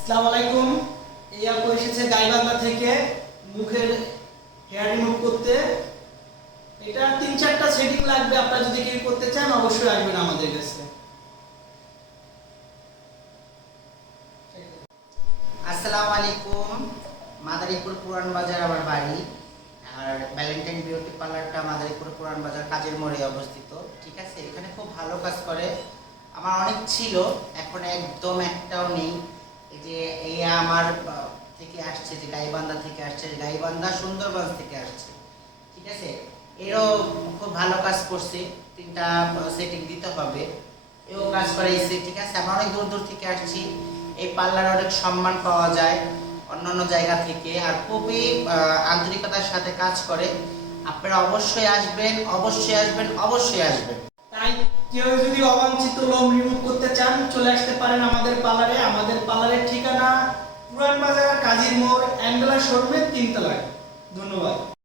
আসসালামু আলাইকুম। এই আপু এসেছে গাইবান্ধা থেকে মুখের হেয়ার রিমুভ করতে। এটা 3-4টা সেটিং লাগবে। আপনারা যদি কেউ করতে চান অবশ্যই আসবেন আমাদের কাছে। আসসালামু আলাইকুম। মাদারীপুর পুরান বাজার আমার বাড়ি। আর ভ্যালেন্টাইন বিউটি পার্লারটা মাদারীপুর পুরান বাজার কাজের মোড়ে অবস্থিত। ঠিক আছে, এখানে খুব ভালো কাজ করে। আমার অনেক ছিল, এখন একদম একটাও নেই। এই যে এই আমার থেকে আসছে, যে গাইবান্ধা থেকে আসছে, গাইবান্ধা সুন্দরগঞ্জ থেকে আসছে। ঠিক আছে, এরও খুব ভালো কাজ করছে। 3টা সেটিং দিতে হবে, এও কাজ করাইছে। ঠিক আছে, আমরা অনেক দূর দূর থেকে আসছি। এই পার্লারে অনেক সম্মান পাওয়া যায় অন্যান্য জায়গা থেকে, আর খুবই আন্তরিকতার সাথে কাজ করে। আপনারা অবশ্যই আসবেন, অবশ্যই আসবেন, অবশ্যই আসবেন। তাই কেউ যদি অবাঞ্ছিত লোম রিমুভ করতে চান চলে আসতে পারেন আমাদের পার্লারে। আমাদের পার্লারের ঠিকানা পুরান বাজার কাজীর মোড় অ্যান্ডেলা শোরুমের 3 তলায়। ধন্যবাদ।